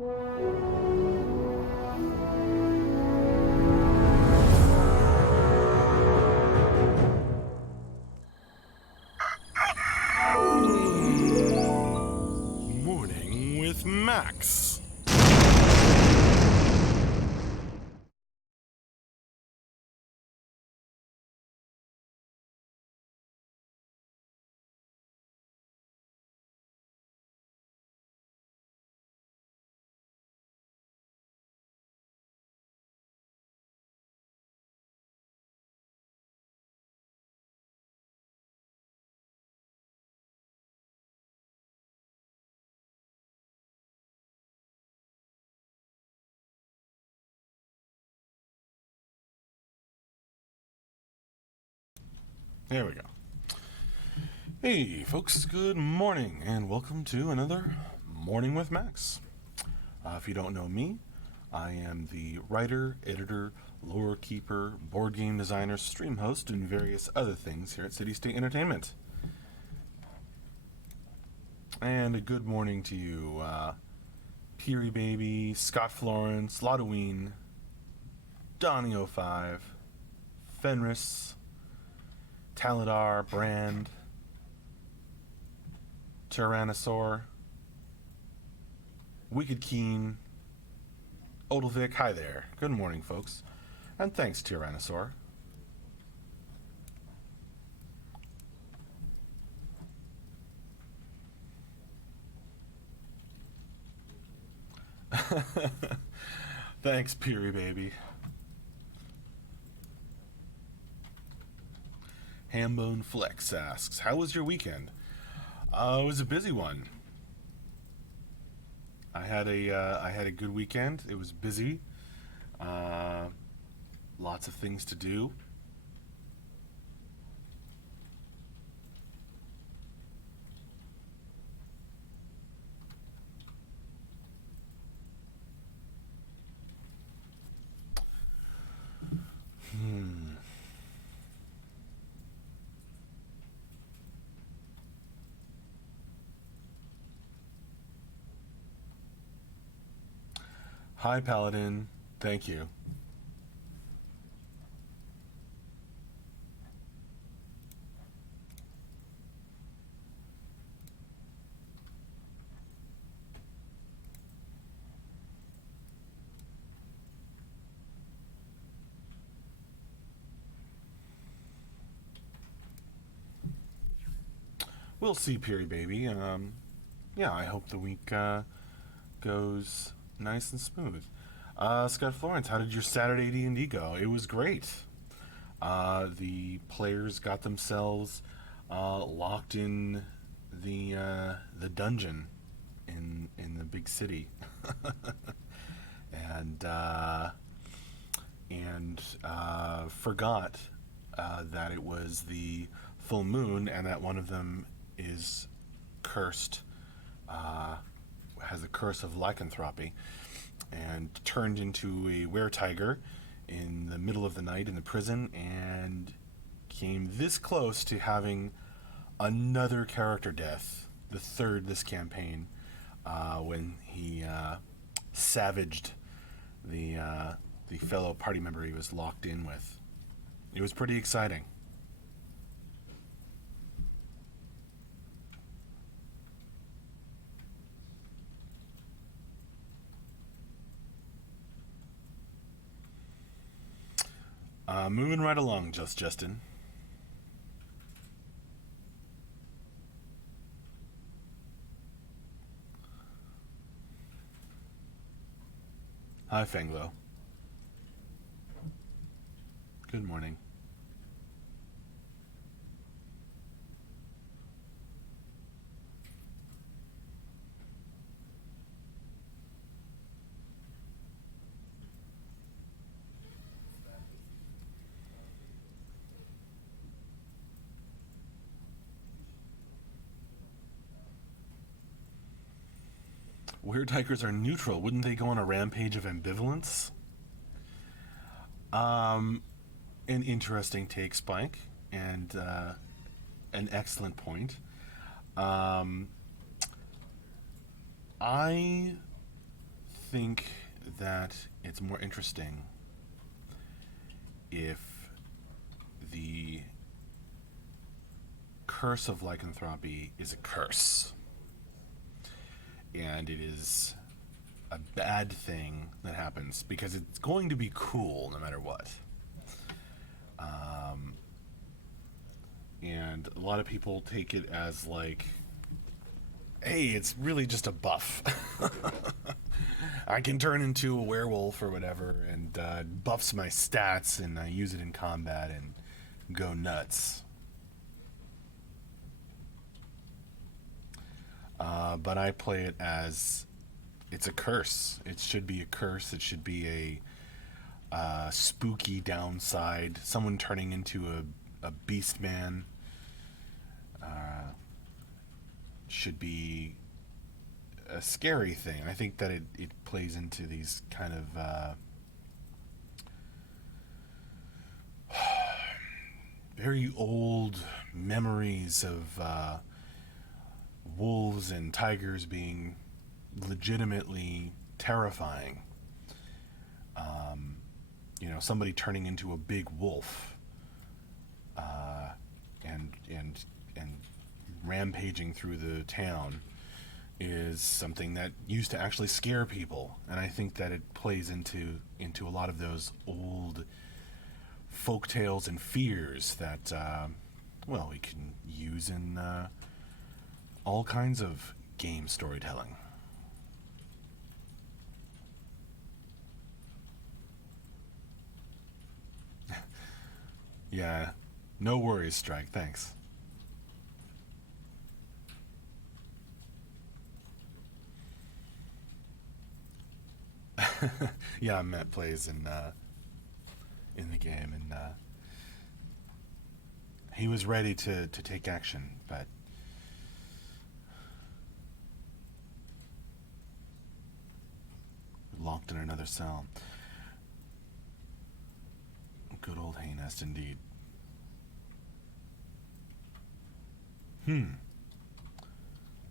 Morning with Max. There we go. Hey, folks, good morning, and welcome to another Morning with Max. If you don't know me, I am the writer, editor, lore keeper, board game designer, stream host, and various other things here at City State Entertainment. And a good morning to you, Peary Baby, Scott Florence, Lodoween, Donnie05, Fenris, Taladar, Brand, Tyrannosaur, Wicked Keen, Odelvic. Hi there. Good morning, folks. And thanks, Tyrannosaur. Thanks, Peary Baby. Hambone Flex asks, "How was your weekend?" It was a busy one. I had a good weekend. It was busy. Lots of things to do. Hi, Paladin. Thank you. We'll see, Peary Baby. Yeah, I hope the week goes nice and smooth. Scott Florence, how did your Saturday D&D go? It was great. The players got themselves locked in the dungeon in the big city, and forgot that it was the full moon and that one of them is cursed, has a curse of lycanthropy, and turned into a were-tiger in the middle of the night in the prison, and came this close to having another character death, the third this campaign, when he savaged the fellow party member he was locked in with. It was pretty exciting. Moving right along, Justin. Hi, Fanglo. Good morning. Were-tigers are neutral. Wouldn't they go on a rampage of ambivalence? An interesting take, Spike, and an excellent point. I think that it's more interesting if the curse of lycanthropy is a curse, and it is a bad thing that happens because it's going to be cool no matter what. And a lot of people take it as like, hey, it's really just a buff. I can turn into a werewolf or whatever, and buffs my stats, and I use it in combat and go nuts. But I play it as it's a curse. It should be a curse. It should be a spooky downside. Someone turning into a beast man should be a scary thing. I think that it plays into these kind of very old memories of wolves and tigers being legitimately terrifying. Somebody turning into a big wolf and rampaging through the town is something that used to actually scare people, and I think that it plays into a lot of those old folk tales and fears that we can use in all kinds of game storytelling. Yeah, no worries, Strike. Thanks. Yeah, Matt plays in the game, and he was ready to take action, but locked in another cell. Good old Haynest, indeed.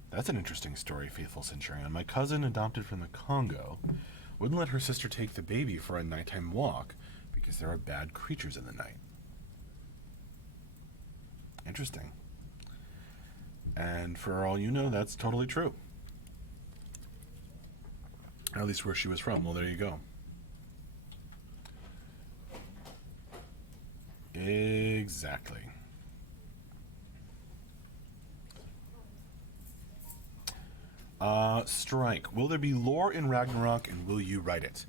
That's an interesting story, Faithful Centurion. My cousin, adopted from the Congo, wouldn't let her sister take the baby for a nighttime walk because there are bad creatures in the night. Interesting. And for all you know, that's totally true. At least where she was from. Well, there you go. Exactly. Strike. Will there be lore in Ragnarok, and will you write it?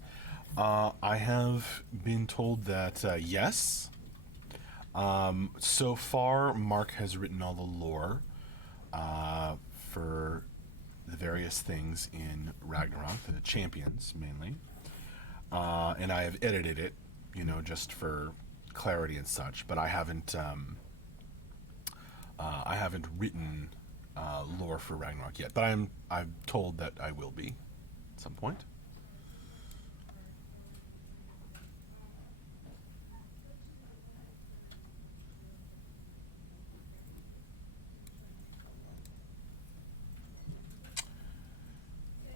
I have been told that yes. So far, Mark has written all the lore for the various things in Ragnarok, the champions mainly, and I have edited it, just for clarity and such. But I haven't written lore for Ragnarok yet. But I'm told that I will be at some point.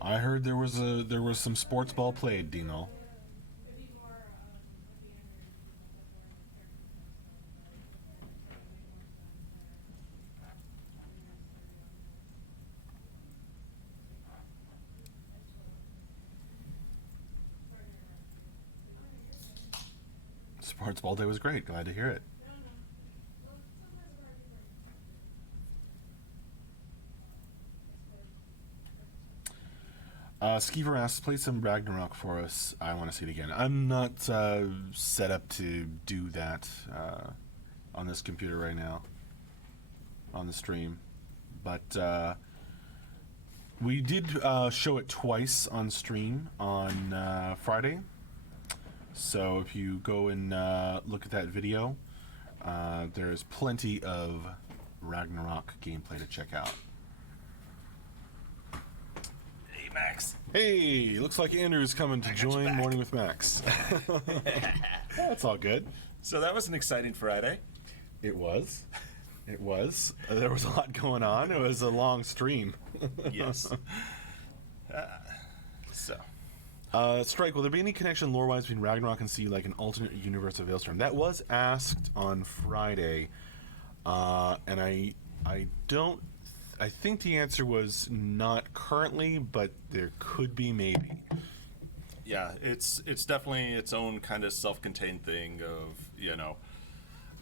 I heard there was some sports ball played, Dino. Sports ball day was great. Glad to hear it. Skeever asks, play some Ragnarok for us. I want to see it again. I'm not set up to do that on this computer right now, on the stream. But we did show it twice on stream on Friday. So if you go and look at that video, there's plenty of Ragnarok gameplay to check out. Max. Hey, looks like Andrew's coming to join Morning with Max. That's all good. So that was an exciting Friday. It was. It was. There was a lot going on. It was a long stream. Yes. So. Strike, will there be any connection lore-wise between Ragnarok and see like an alternate universe of Ailstorm? That was asked on Friday, and I don't. I think the answer was not currently, but there could be maybe. Yeah, it's definitely its own kind of self-contained thing of,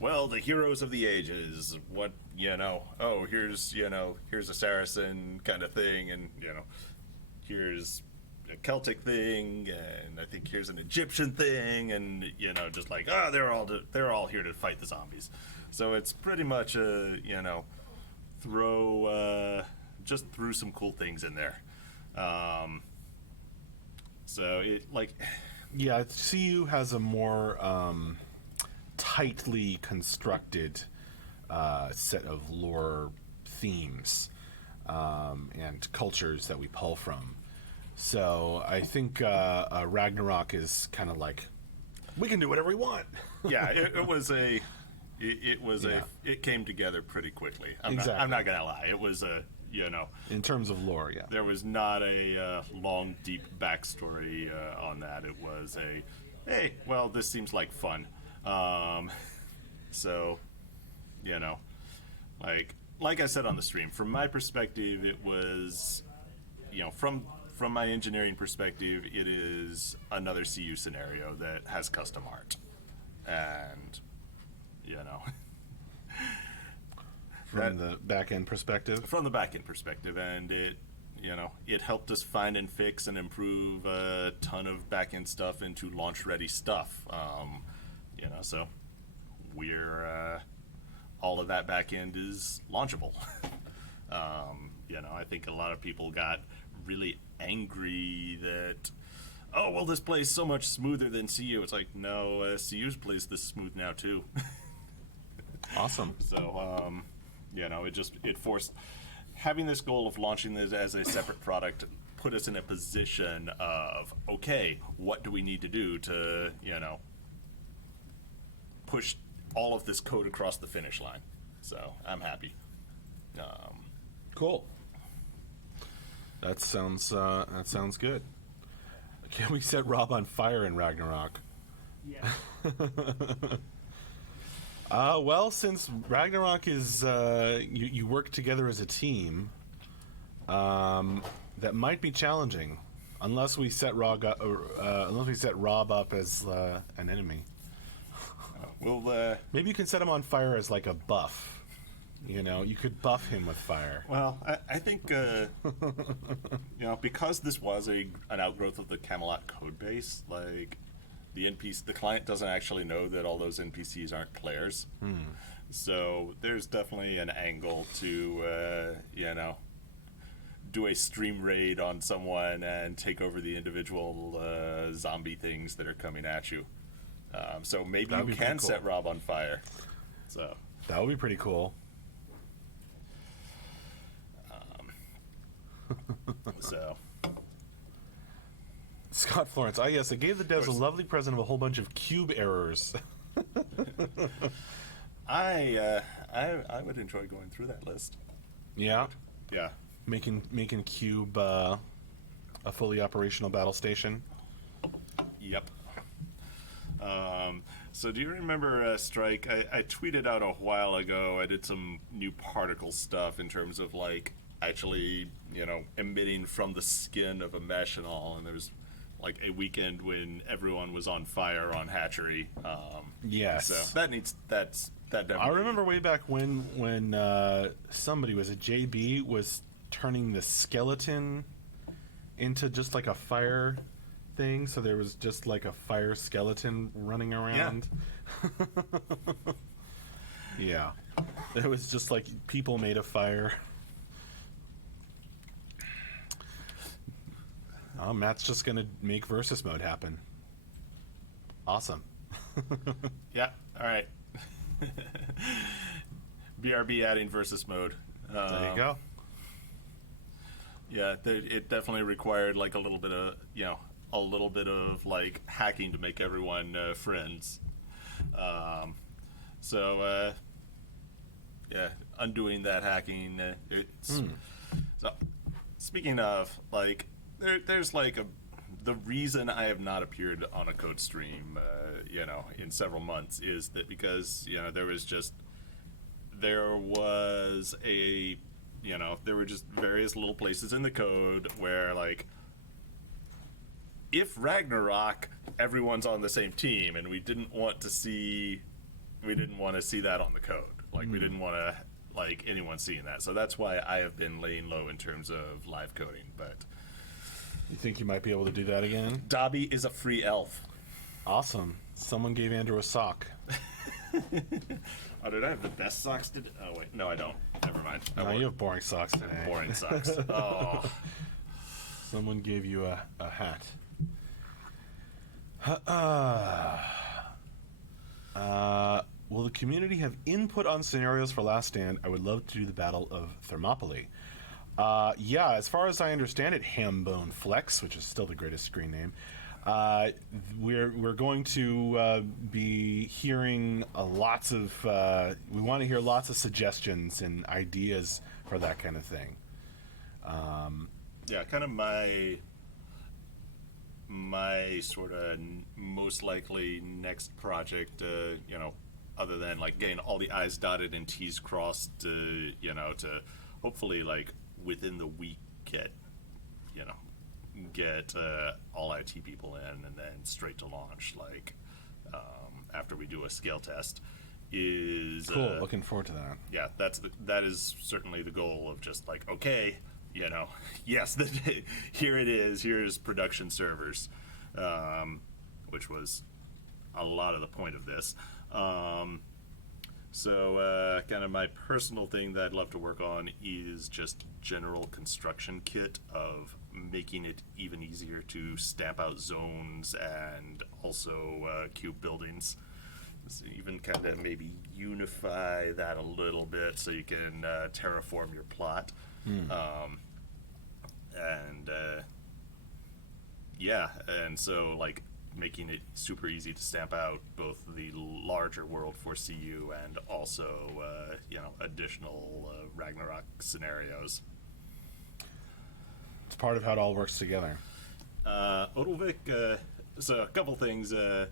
well, the heroes of the ages, what, oh, here's a Saracen kind of thing, and, here's a Celtic thing, and I think here's an Egyptian thing, and, just like, they're all here to fight the zombies. So it's pretty much just threw some cool things in there. So it yeah, CU has a more tightly constructed set of lore themes and cultures that we pull from. So I think Ragnarok is kind of like, we can do whatever we want. Yeah, it came together pretty quickly. I'm Exactly. not gonna lie. It was in terms of lore, yeah. there was not a long, deep backstory on that. It was hey, well, this seems like fun. So, like I said on the stream, from my perspective, it was, from my engineering perspective, it is another CU scenario that has custom art, and From the back end perspective. From the back end perspective, and it helped us find and fix and improve a ton of back end stuff into launch ready stuff. So we're all of that back end is launchable. I think a lot of people got really angry that, oh, well, this plays so much smoother than CU. It's like, no, CU's plays this smooth now too. Awesome. So, it forced, having this goal of launching this as a separate product put us in a position of, okay, what do we need to do to, push all of this code across the finish line. So I'm happy. Cool. That sounds good. Can we set Rob on fire in Ragnarok? Yeah. Well, since Ragnarok is you work together as a team, that might be challenging, unless we set Rob up as an enemy. Maybe you can set him on fire as like a buff. You could buff him with fire. Well, I think because this was an outgrowth of the Camelot code base, like the client doesn't actually know that all those NPCs aren't players. So there's definitely an angle to do a stream raid on someone and take over the individual zombie things that are coming at you. So maybe That'd you be can pretty set cool. Rob on fire. So That would be pretty cool. so Scott Florence. Yes, I gave the devs a lovely present of a whole bunch of cube errors. I would enjoy going through that list. Yeah, Yeah. making cube a fully operational battle station. Yep. So do you remember, Strike? I tweeted out a while ago. I did some new particle stuff in terms of like actually, emitting from the skin of a mesh and all. And there was like a weekend when everyone was on fire on hatchery. Yes. So that definitely. I remember way back when somebody, was it JB, was turning the skeleton into just like a fire thing, so there was just like a fire skeleton running around. Yeah. It was just like people made a fire. Oh, Matt's just gonna make versus mode happen. Awesome. Yeah. All right. BRB adding versus mode. There you go. Yeah, it definitely required like a little bit of like hacking to make everyone friends. So undoing that hacking. It's So speaking of like, there's like the reason I have not appeared on a code stream, in several months is that because, there were just various little places in the code where, like, if Ragnarok, everyone's on the same team, and we didn't want to see that on the code. Like, we didn't want to, like, anyone seeing that. So that's why I have been laying low in terms of live coding, but... You think you might be able to do that again? Dobby is a free elf. Awesome. Someone gave Andrew a sock. Oh, did I have the best socks today? Oh, wait. No, I don't. Never mind. No, you have boring socks today. Boring socks. Oh. Someone gave you a hat. Will the community have input on scenarios for Last Stand? I would love to do the Battle of Thermopylae. Yeah, as far as I understand it, Hambone Flex, which is still the greatest screen name, we're going to be hearing lots of we want to hear lots of suggestions and ideas for that kind of thing. Yeah, kind of my sort of most likely next project, other than like getting all the I's dotted and T's crossed, to hopefully, like, within the week get all IT people in and then straight to launch, like, after we do a scale test is cool. Looking forward to that. Yeah, that is certainly the goal of just like, okay, yes, here it is. Here's production servers, which was a lot of the point of this. So kind of my personal thing that I'd love to work on is just general construction kit of making it even easier to stamp out zones and also cube buildings. So even kind of maybe unify that a little bit so you can terraform your plot. And so, like, making it super easy to stamp out both the larger world for CU and also additional Ragnarok scenarios. It's part of how it all works together. Odilvik, so a couple things. I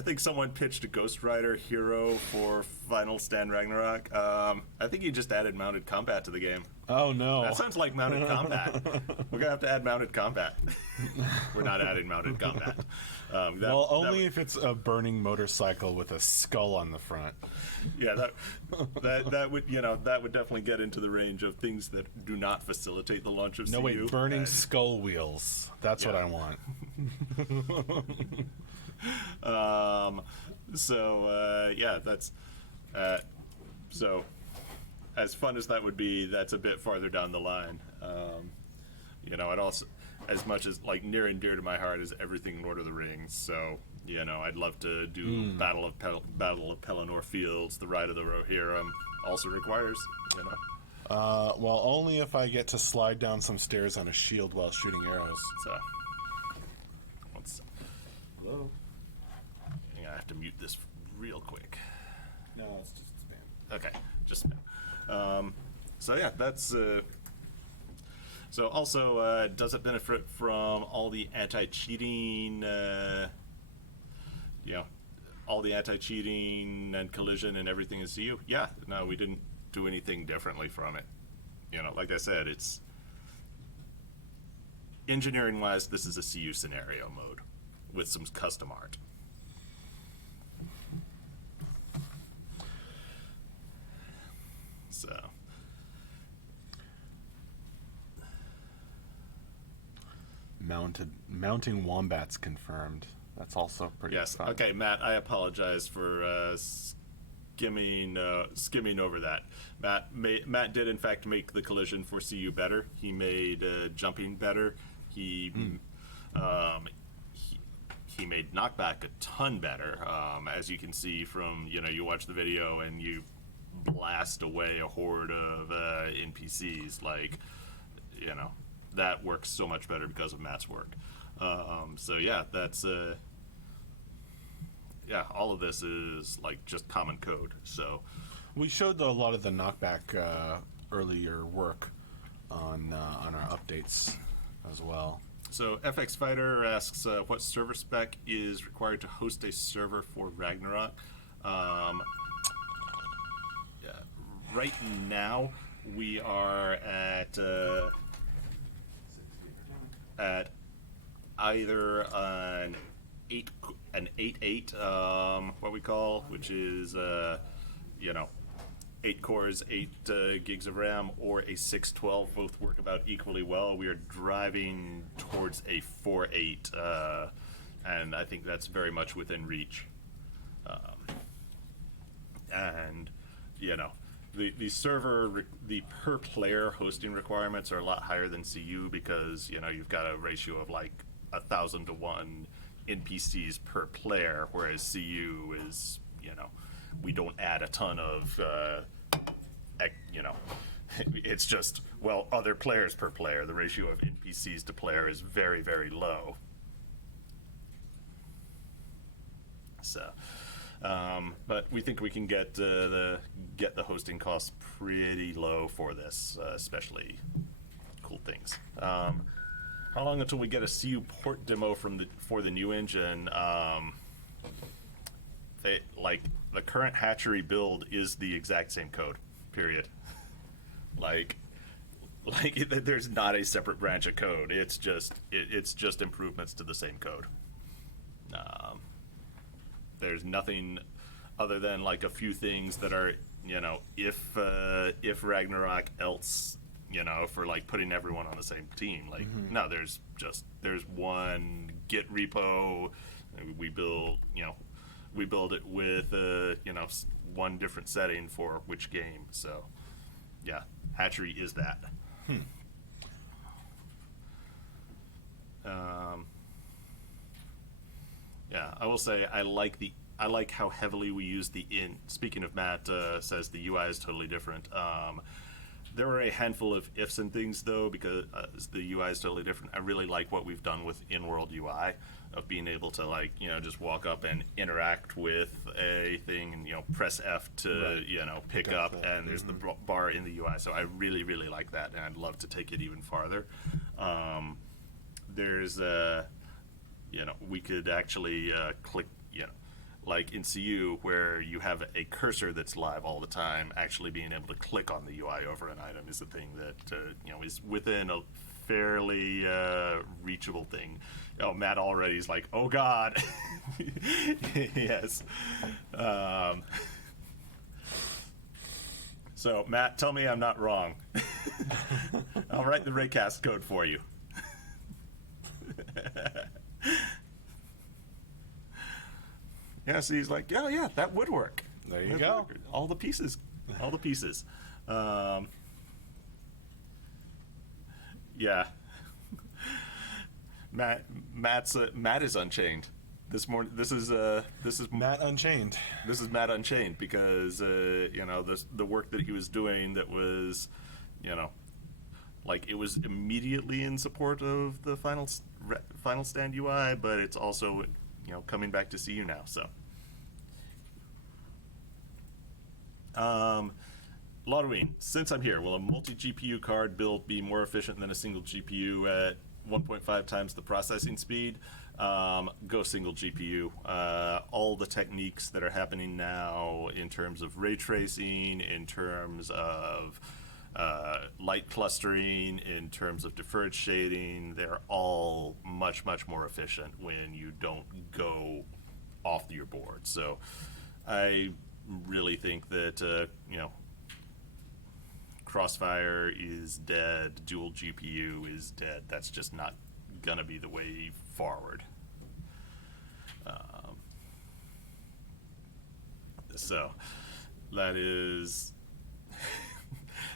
think someone pitched a Ghost Rider hero for Final Stand Ragnarok. I think he just added mounted combat to the game. Oh, no. That sounds like mounted combat. We're going to have to add mounted combat. We're not adding mounted combat. Only if it's a burning motorcycle with a skull on the front. Yeah, that would definitely get into the range of things that do not facilitate the launch of CU. No, wait, burning skull wheels. That's what I want. That's so as fun as that would be, that's a bit farther down the line. It also, as much as, like, near and dear to my heart is everything Lord of the Rings. So I'd love to do Battle of Pelennor Fields. The Ride of the Rohirrim also requires Well, only if I get to slide down some stairs on a shield while shooting arrows. So hello. I have to mute this real quick. No, it's just spam. Okay, just spam. So yeah, that's. So also, does it benefit from all the anti-cheating? All the anti-cheating and collision and everything in CU? Yeah, no, we didn't do anything differently from it. Like I said, it's engineering-wise, this is a CU scenario mode with some custom art. So, mounting wombats confirmed. That's also pretty fun. Okay, Matt, I apologize for skimming over that. Matt did in fact make the collision for CU better. He made jumping better. He made knockback a ton better. As you can see from you watch the video and you blast away a horde of NPCs, like that works so much better because of Matt's work. So yeah, that's all of this is like just common code. So we showed a lot of the knockback earlier work on our updates as well. So FX Fighter asks, what server spec is required to host a server for Ragnarok? Yeah, right now we are at either an 8 what we call, which is you know, 8 cores, 8 gigs of RAM, or a 612. Both work about equally well. We are driving towards a 4.8, and I think that's very much within reach. And you know, the server, the per player hosting requirements are a lot higher than CU, because you know, you've got a ratio of like 1,000 to 1 NPCs per player, whereas CU is, you know, we don't add a ton of you know, it's just, well, other players per player. The ratio of NPCs to player is very, very low. So, but we think we can get the hosting costs pretty low for this, especially cool things. How long until we get a CU port demo for the new engine? The current hatchery build is the exact same code. Period. Like there's not a separate branch of code. It's just improvements to the same code. There's nothing other than like a few things that are, you know, if Ragnarok, else, you know, for like putting everyone on the same team. Like no, there's one Git repo. We build it with you know, one different setting for which game. So yeah, hatchery is that. Yeah, I will say I like how heavily we use the in. Speaking of, Matt says the UI is totally different. There were a handful of ifs and things though, because the UI is totally different. I really like what we've done with in-world UI, of being able to, like, you know, just walk up and interact with a thing, and, you know, press F to you know, pick up, and there's the bar in the UI. So I really, really like that, and I'd love to take it even farther. There's you know, we could actually click, you know, like in CU, where you have a cursor that's live all the time, actually being able to click on the UI over an item is a thing that you know, is within a fairly reachable thing. Oh, Matt already is like, oh God. Yes. So Matt, tell me I'm not wrong. I'll write the Raycast code for you. Yeah, so he's like, yeah, yeah, that would work. There you go. All the pieces. All the pieces. Yeah. Matt is Unchained. This is Matt Unchained. This is Matt Unchained, because you know, the work that he was doing, that was, you know, like, it was immediately in support of the final stand UI, but it's also, you know, coming back to CU now. So Lodween, since I'm here, will a multi-GPU card build be more efficient than a single GPU at 1.5 times the processing speed? Go single GPU. All the techniques that are happening now in terms of ray tracing, in terms of light clustering, in terms of deferred shading, they're all much, much more efficient when you don't go off your board. So I really think that, you know, Crossfire is dead, dual GPU is dead. That's just not gonna be the way forward. So that is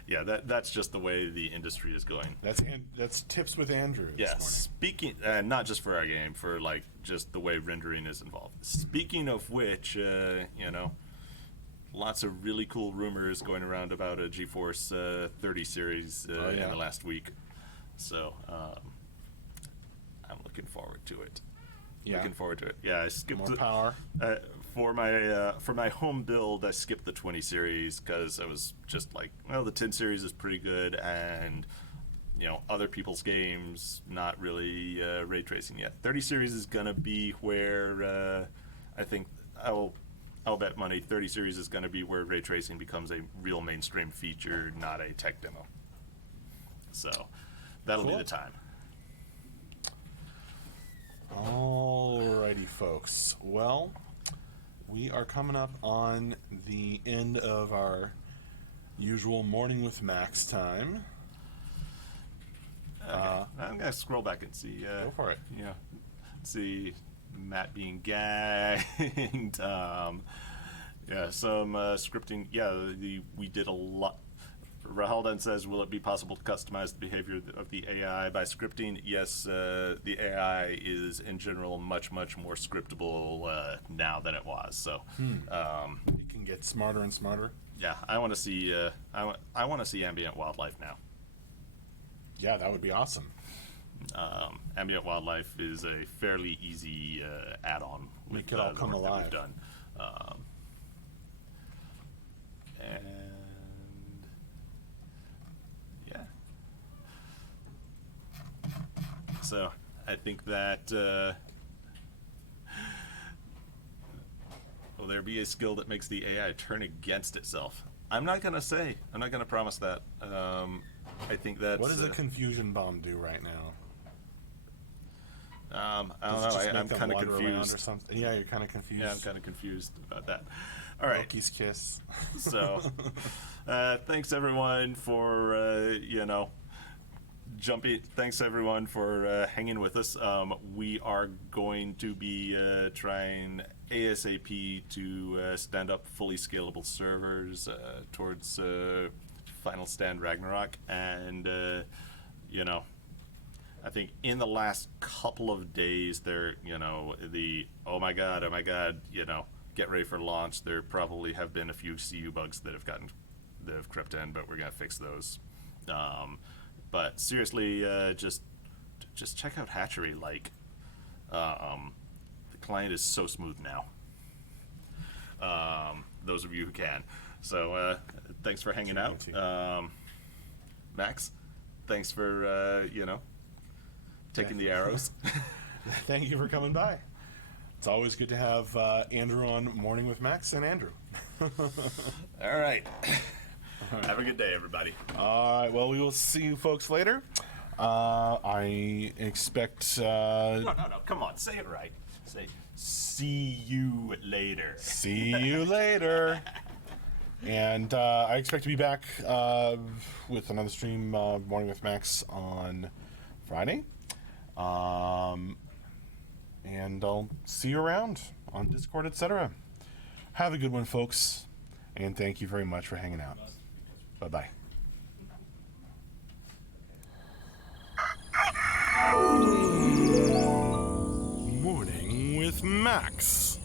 yeah, that's just the way the industry is going. That's tips with Andrew this Yeah, morning. speaking, not just for our game, for like just the way rendering is involved. Speaking of which, you know, lots of really cool rumors going around about a GeForce 30 series in the last week. So I'm looking forward to it. Yeah. Looking forward to it. Yeah, I skipped More power. For my home build. I skipped the 20 series because I was just like, well, the 10 series is pretty good, and other people's games, not really ray tracing yet. 30 series is gonna be where I think I'll bet money 30 series is gonna be where ray tracing becomes a real mainstream feature, not a tech demo. So that'll be Cool. the time. Alrighty, folks. Well, we are coming up on the end of our usual Morning with Max time. Okay. I'm gonna scroll back and see. Go for it. See Matt being gagged. Yeah, some scripting. Yeah, we did a lot. Rahaldan says, will it be possible to customize the behavior of the AI by scripting? Yes, the AI is in general much more scriptable now than it was. So, It can get smarter and smarter. yeah, I want to see. I want to see ambient wildlife now. Yeah, that would be awesome. Ambient wildlife is a fairly easy add-on. Make it all come the work that alive. we've done. And yeah, so I think that will there be a skill that makes the AI turn against itself? I'm not gonna promise that. I think that's What does a confusion bomb do right now? I don't Does it know. just make I'm them kind of wander around confused. or something? Yeah, you're kind of confused. Yeah, I'm kind of confused about that. All right. Loki's kiss. So, thanks everyone for jumping. Thanks everyone for hanging with us. We are going to be trying ASAP to stand up fully scalable servers towards Final Stand Ragnarok, and I think in the last couple of days, there, oh my god, get ready for launch. There probably have been a few CU bugs that have crept in, but we're gonna fix those. But seriously, just check out Hatchery. Like, the client is so smooth now. Those of you who can. So thanks for hanging out, Max. Thanks for taking the arrows. Thank you for coming by. It's always good to have Andrew on Morning with Max and Andrew. All right. Have a good day, everybody. All right. Well, we will see you folks later. I expect. No. Come on, say it right. Say, see you later. See you later. And I expect to be back with another stream, Morning with Max, on Friday. And I'll see you around on Discord, etc. Have a good one, folks. And thank you very much for hanging out. Bye-bye. Morning with Max.